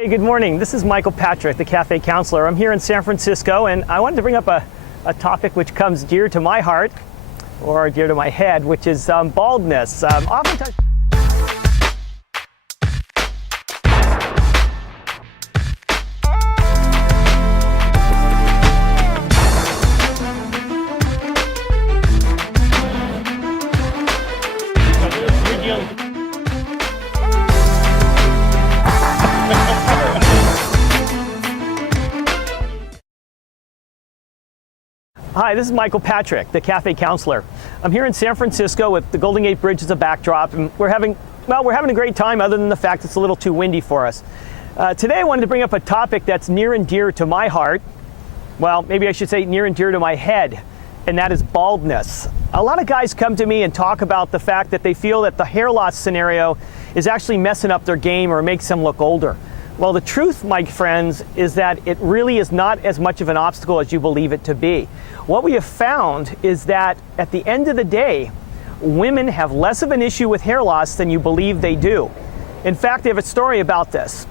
Hey, good morning. This is Michael Patrick, the Cafe Counselor. I'm here in San Francisco, and I wanted to bring up a topic which comes dear to my heart, or dear to my head, which is baldness. Oftentimes. Hi, this is Michael Patrick, the Cafe Counselor. I'm here in San Francisco with the Golden Gate Bridge as a backdrop, and we're having a great time other than the fact it's a little too windy for us. Today I wanted to bring up a topic that's near and dear to my heart. Well, maybe I should say near and dear to my head, and that is baldness. A lot of guys come to me and talk about the fact that they feel that the hair loss scenario is actually messing up their game or makes them look older. Well, the truth, my friends, is that it really is not as much of an obstacle as you believe it to be. What we have found is that at the end of the day, women have less of an issue with hair loss than you believe they do. In fact, I have a story about this.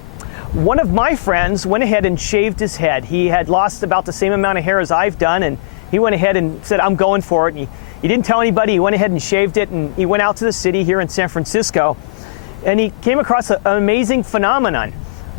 One of my friends went ahead and shaved his head. He had lost about the same amount of hair as I've done, and he went ahead and said, I'm going for it. And he didn't tell anybody. He went ahead and shaved it, and he went out to the city here in San Francisco, and he came across an amazing phenomenon.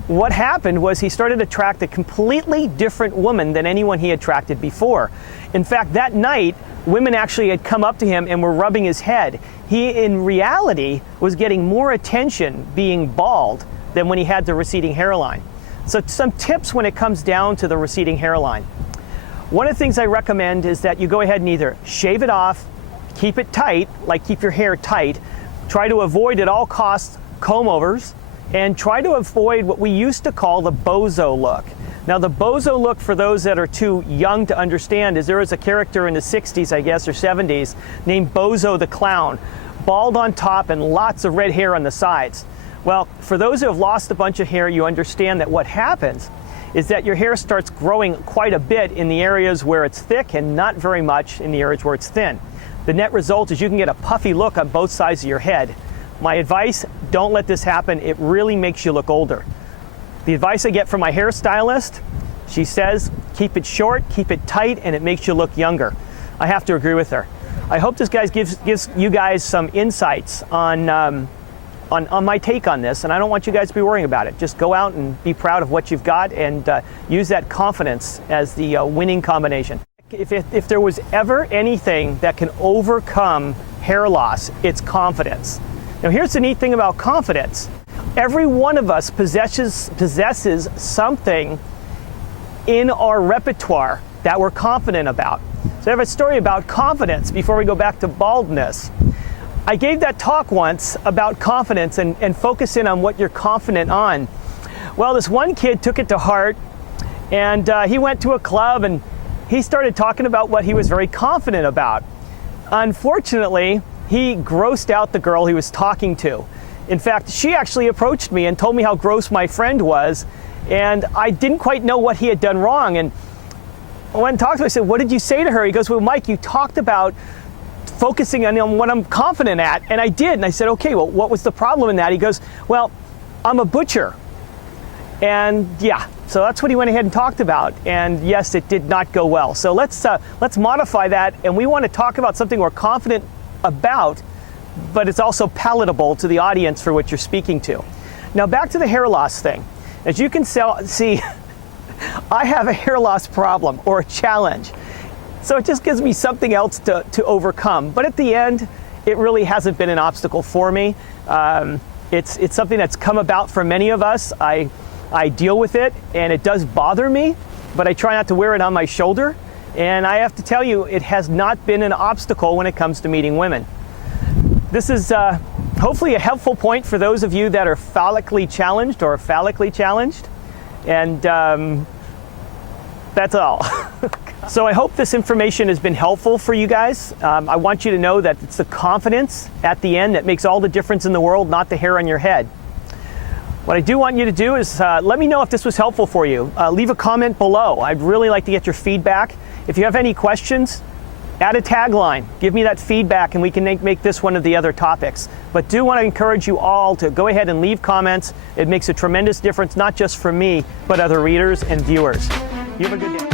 What happened was he started to attract a completely different woman than anyone he attracted before. In fact, that night, women actually had come up to him and were rubbing his head. He, in reality, was getting more attention being bald than when he had the receding hairline. So some tips when it comes down to the receding hairline. One of the things I recommend is that you go ahead and either shave it off, keep it tight, like keep your hair tight, try to avoid at all costs comb-overs, and try to avoid what we used to call the bozo look. Now, the bozo look, for those that are too young to understand, is there was a character in the 60s, I guess, or 70s, named Bozo the Clown, bald on top and lots of red hair on the sides. Well, for those who have lost a bunch of hair, you understand that what happens is that your hair starts growing quite a bit in the areas where it's thick and not very much in the areas where it's thin. The net result is you can get a puffy look on both sides of your head. My advice, don't let this happen. It really makes you look older. The advice I get from my hairstylist, she says, keep it short, keep it tight, and it makes you look younger. I have to agree with her. I hope this guys gives you guys some insights on my take on this, and I don't want you guys to be worrying about it. Just go out and be proud of what you've got and use that confidence as the winning combination. If there was ever anything that can overcome hair loss, it's confidence. Now, here's the neat thing about confidence. Every one of us possesses something in our repertoire that we're confident about. So I have a story about confidence before we go back to baldness. I gave that talk once about confidence and focus in on what you're confident on. Well, this one kid took it to heart, and he went to a club and he started talking about what he was very confident about. Unfortunately, he grossed out the girl he was talking to. In fact, she actually approached me and told me how gross my friend was, and I didn't quite know what he had done wrong. And I went and talked to him. I said, what did you say to her? He goes, well, Mike, you talked about focusing on what I'm confident at, and I did. And I said, okay, well, what was the problem in that? He goes, well, I'm a butcher. And yeah, so that's what he went ahead and talked about. And yes, it did not go well. So let's modify that, and we want to talk about something we're confident about, but it's also palatable to the audience for what you're speaking to. Now, back to the hair loss thing. As you can see, I have a hair loss problem or a challenge. So it just gives me something else to overcome. But at the end, it really hasn't been an obstacle for me. It's something that's come about for many of us. I deal with it, and it does bother me, but I try not to wear it on my shoulder. And I have to tell you, it has not been an obstacle when it comes to meeting women. This is hopefully a helpful point for those of you that are phallically challenged or phallically challenged. And that's all. So I hope this information has been helpful for you guys. I want you to know that it's the confidence at the end that makes all the difference in the world, not the hair on your head. What I do want you to do is let me know if this was helpful for you. Leave a comment below. I'd really like to get your feedback. If you have any questions, Add a tagline, give me that feedback, and we can make this one of the other topics. But do want to encourage you all to go ahead and leave comments. It makes a tremendous difference, not just for me, but other readers and viewers. You have a good day.